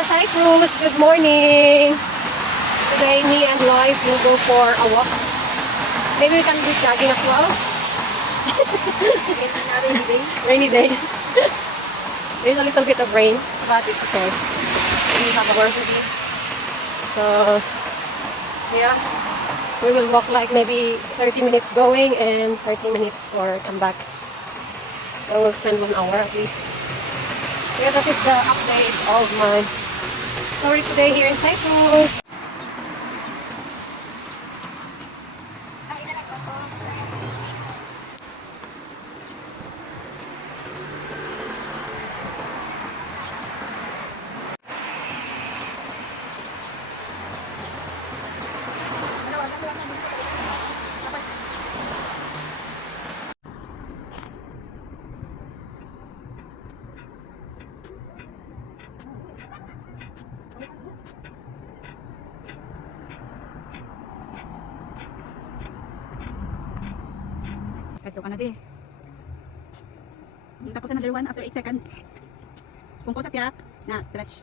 Buenos Cyprus, good morning. Today, me and Lois will go for a walk. Maybe we can do jogging as well. Rainy day. Rainy day. There's a little bit of rain, but it's okay. We have a work to do. So, yeah. We will walk like maybe 30 minutes going and 30 minutes for come back. So we'll spend 1 hour at least. Yeah, that is the update of my story today here in Cyprus. Ito ka na di. Tapos another one after 8 seconds. Kung ko sa tiyak, na stretch.